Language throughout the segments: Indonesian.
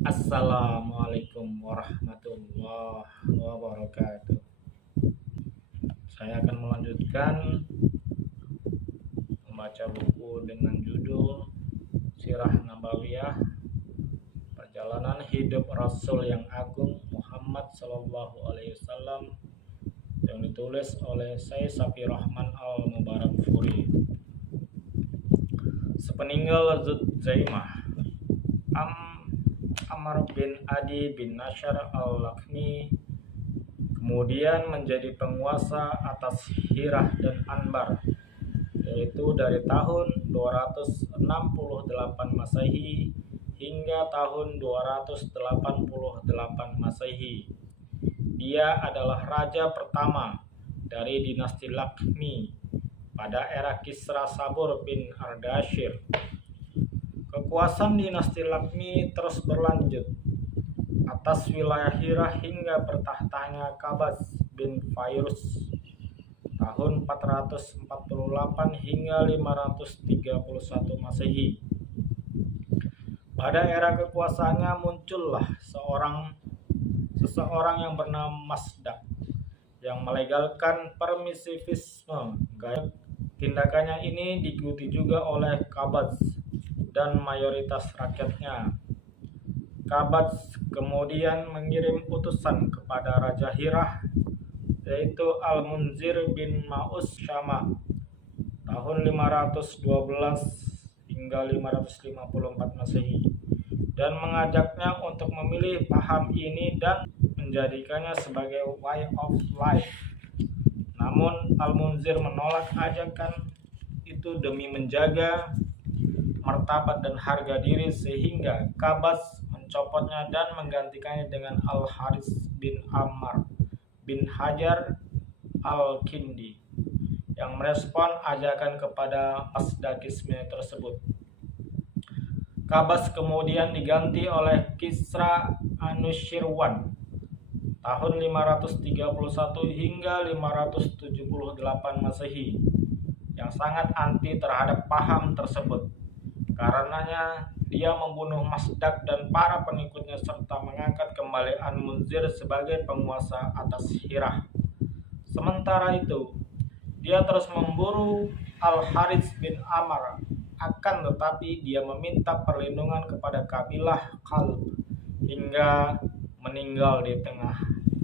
Assalamualaikum warahmatullahi wabarakatuh. Saya akan melanjutkan membaca buku dengan judul Sirah Nabawiyah, Perjalanan Hidup Rasul yang Agung Muhammad Sallallahu Alaihi Wasallam, yang ditulis oleh Syekh Safi Rahman Al-Mubarakfuri. Sepeninggal Zaimah, Amr bin Adi bin Nashar al-Lakhmi kemudian menjadi penguasa atas Hirah dan Anbar, yaitu dari tahun 268 Masehi hingga tahun 288 Masehi. Dia adalah raja pertama dari dinasti Lakhmi pada era Kisra Sabur bin Ardashir. Kekuasaan dinasti Lakhmi terus berlanjut atas wilayah Hirah hingga bertahtanya Qabas bin Fairuz tahun 448 hingga 531 Masehi. Pada era kekuasaannya muncullah seseorang yang bernama Masdak yang melegalkan permisivisme. Gaya tindakannya ini diikuti juga oleh Qabas dan mayoritas rakyatnya. Qabas kemudian mengirim utusan kepada Raja Hirah, yaitu Al-Munzir bin Ma'us Syama tahun 512 hingga 554 Masehi, dan mengajaknya untuk memilih paham ini dan menjadikannya sebagai way of life. Namun Al-Munzir menolak ajakan itu demi menjaga martabat dan harga diri, sehingga Qabas mencopotnya dan menggantikannya dengan Al-Haris bin Ammar bin Hajar Al-Kindi yang merespon ajakan kepada Masdakisme tersebut. Qabas kemudian diganti oleh Kisra Anushirwan tahun 531 hingga 578 Masehi yang sangat anti terhadap paham tersebut. Karenanya dia membunuh Masdak dan para pengikutnya serta mengangkat kembali Al-Munzir sebagai penguasa atas Hirah. Sementara itu, dia terus memburu Al-Harits bin Ammar, akan tetapi dia meminta perlindungan kepada kabilah Kalb hingga meninggal di tengah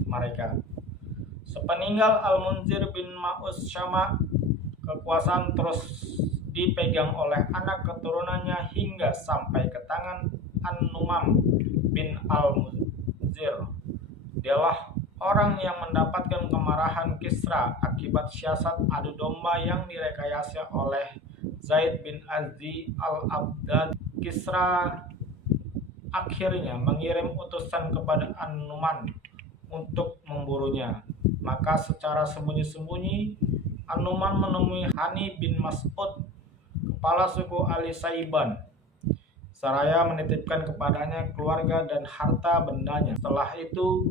mereka. Sepeninggal Al-Munzir bin Ma'us Syama, kekuasaan terus dipegang oleh anak keturunannya hingga sampai ke tangan An-Numam bin Al-Munzir. Dialah orang yang mendapatkan kemarahan Kisra akibat siasat adu domba yang direkayasa oleh Zaid bin Azzi al-Abdad. Kisra akhirnya mengirim utusan kepada An-Numan untuk memburunya. Maka secara sembunyi-sembunyi An-Numan menemui Hani bin Mas'ud, kepala suku Ali Saiban, seraya menitipkan kepadanya keluarga dan harta bendanya. Setelah itu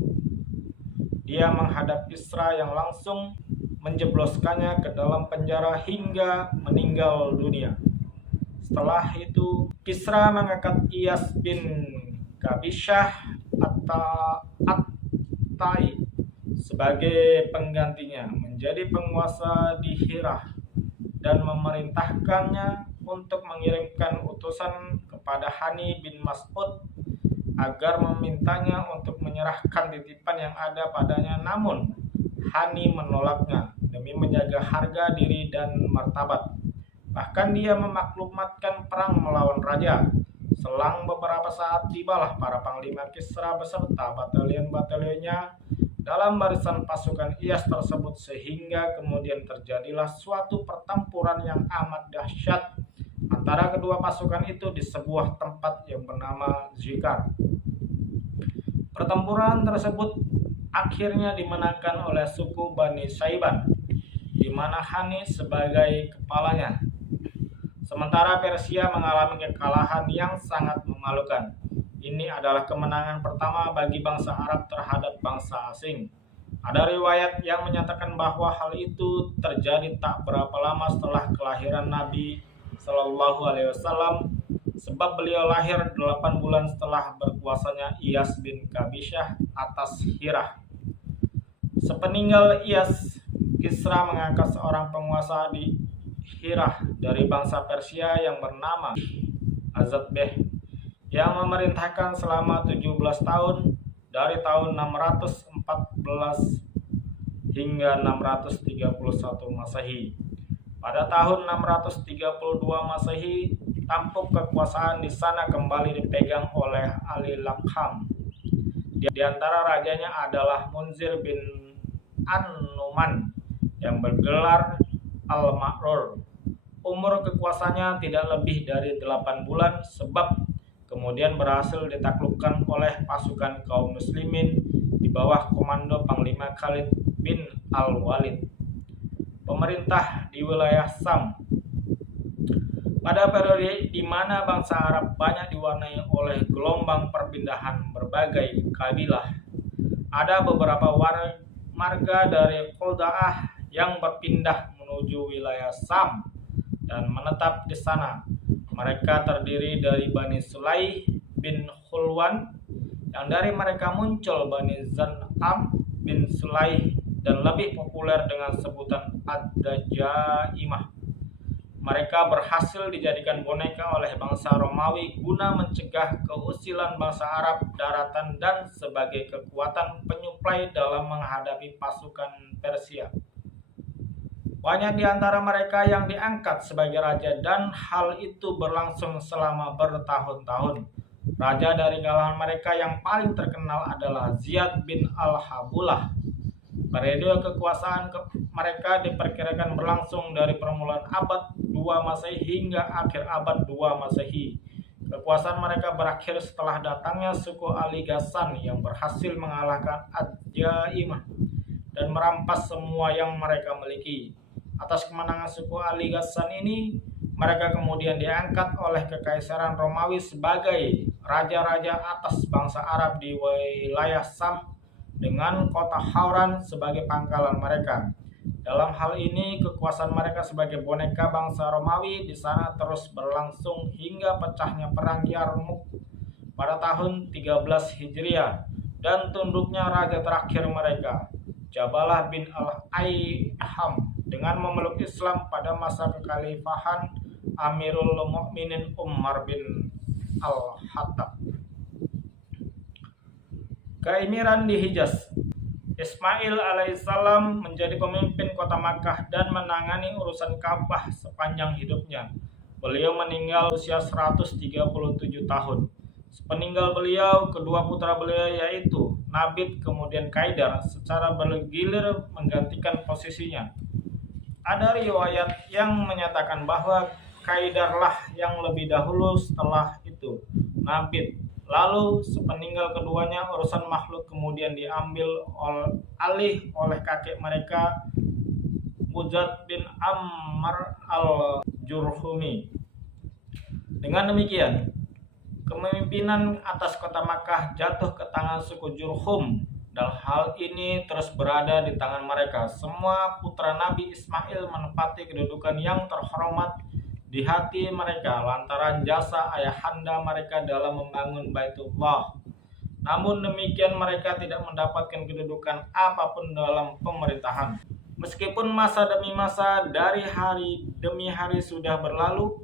dia menghadap Kisra yang langsung menjebloskannya ke dalam penjara hingga meninggal dunia. Setelah itu Kisra mengangkat Iyas bin Kabishah At-Tai sebagai penggantinya menjadi penguasa di Hirah dan memerintahkannya untuk mengirimkan utusan kepada Hani bin Mas'ud agar memintanya untuk menyerahkan titipan yang ada padanya. Namun Hani menolaknya demi menjaga harga diri dan martabat. Bahkan dia memaklumatkan perang melawan raja. Selang beberapa saat tibalah para panglima Kisra beserta batalion-batalionnya dalam barisan pasukan Iyas tersebut, sehingga kemudian terjadilah suatu pertempuran yang amat dahsyat antara kedua pasukan itu di sebuah tempat yang bernama Zikar. Pertempuran tersebut akhirnya dimenangkan oleh suku Bani Saiban, di mana Hani sebagai kepalanya. Sementara Persia mengalami kekalahan yang sangat memalukan. Ini adalah kemenangan pertama bagi bangsa Arab terhadap bangsa asing. Ada riwayat yang menyatakan bahwa hal itu terjadi tak berapa lama setelah kelahiran Nabi Shallallahu Alaihi Wasallam, sebab beliau lahir 8 bulan setelah berkuasanya Iyas bin Kabisyah atas Hirah. Sepeninggal Iyas, Kisra mengangkat seorang penguasa di Hirah dari bangsa Persia yang bernama Azadbeh yang memerintahkan selama 17 tahun dari tahun 614 hingga 631 Masehi. Pada tahun 632 Masehi, tampuk kekuasaan di sana kembali dipegang oleh Ali Lakham. Di antara rajanya adalah Munzir bin An-Numan yang bergelar Al-Ma'rur. Umur kekuasaannya tidak lebih dari 8 bulan sebab kemudian berhasil ditaklukkan oleh pasukan kaum muslimin di bawah komando Panglima Khalid bin Al-Walid. Pemerintah di wilayah Sam. Pada periode di mana bangsa Arab banyak diwarnai oleh gelombang perpindahan berbagai kabilah, ada beberapa marga dari Khalda'ah yang berpindah menuju wilayah Sam dan menetap di sana. Mereka terdiri dari Bani Sulaih bin Khulwan, yang dari mereka muncul Bani Zan'am bin Sulaih dan lebih populer dengan sebutan Ad-Dajaimah. Mereka berhasil dijadikan boneka oleh bangsa Romawi guna mencegah keusilan bangsa Arab daratan dan sebagai kekuatan penyuplai dalam menghadapi pasukan Persia. Banyak di antara mereka yang diangkat sebagai raja dan hal itu berlangsung selama bertahun-tahun. Raja dari kalangan mereka yang paling terkenal adalah Ziyad bin Al-Habullah. Periode kekuasaan mereka diperkirakan berlangsung dari permulaan abad 2 Masehi hingga akhir abad 2 Masehi. Kekuasaan mereka berakhir setelah datangnya suku Ali Ghassan yang berhasil mengalahkan Ad-Dajaimah dan merampas semua yang mereka miliki. Atas kemenangan suku Ali Ghassan ini, mereka kemudian diangkat oleh Kekaisaran Romawi sebagai raja-raja atas bangsa Arab di wilayah Sam dengan kota Hauran sebagai pangkalan mereka. Dalam hal ini, kekuasaan mereka sebagai boneka bangsa Romawi di sana terus berlangsung hingga pecahnya perang Yarmuk pada tahun 13 Hijriah dan tunduknya raja terakhir mereka, Jabalah bin Al-Aiham, dengan memeluk Islam pada masa kekhalifahan Amirul Mukminin Umar bin Al-Khattab. Keemiran di Hijaz. Ismail alaihissalam menjadi pemimpin kota Makkah dan menangani urusan Ka'bah sepanjang hidupnya. Beliau meninggal usia 137 tahun. Sepeninggal beliau, kedua putra beliau yaitu Nabit kemudian Qaidar secara bergilir menggantikan posisinya. Ada riwayat yang menyatakan bahwa Qaidarlah yang lebih dahulu, setelah itu Nabit. Lalu sepeninggal keduanya, urusan makhluk kemudian diambil alih oleh kakek mereka, Mujad bin Ammar al-Jurhumi. Dengan demikian, kepemimpinan atas kota Makkah jatuh ke tangan suku Jurhum, dan hal ini terus berada di tangan mereka. Semua putra Nabi Ismail menempati kedudukan yang terhormat di hati mereka lantaran jasa ayahanda mereka dalam membangun Baitullah. Namun demikian mereka tidak mendapatkan kedudukan apapun dalam pemerintahan. Meskipun masa demi masa, dari hari demi hari sudah berlalu,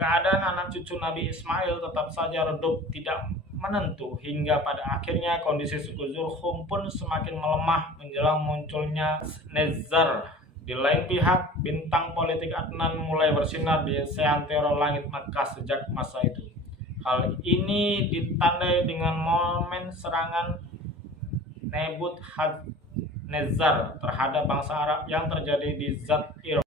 keadaan anak cucu Nabi Ismail tetap saja redup tidak menentu hingga pada akhirnya kondisi suku Jurhum pun semakin melemah menjelang munculnya Nezzar. Di lain pihak, bintang politik Adnan mulai bersinar di seantero langit Makkah sejak masa itu. Hal ini ditandai dengan momen serangan Nebukadnezar terhadap bangsa Arab yang terjadi di Zat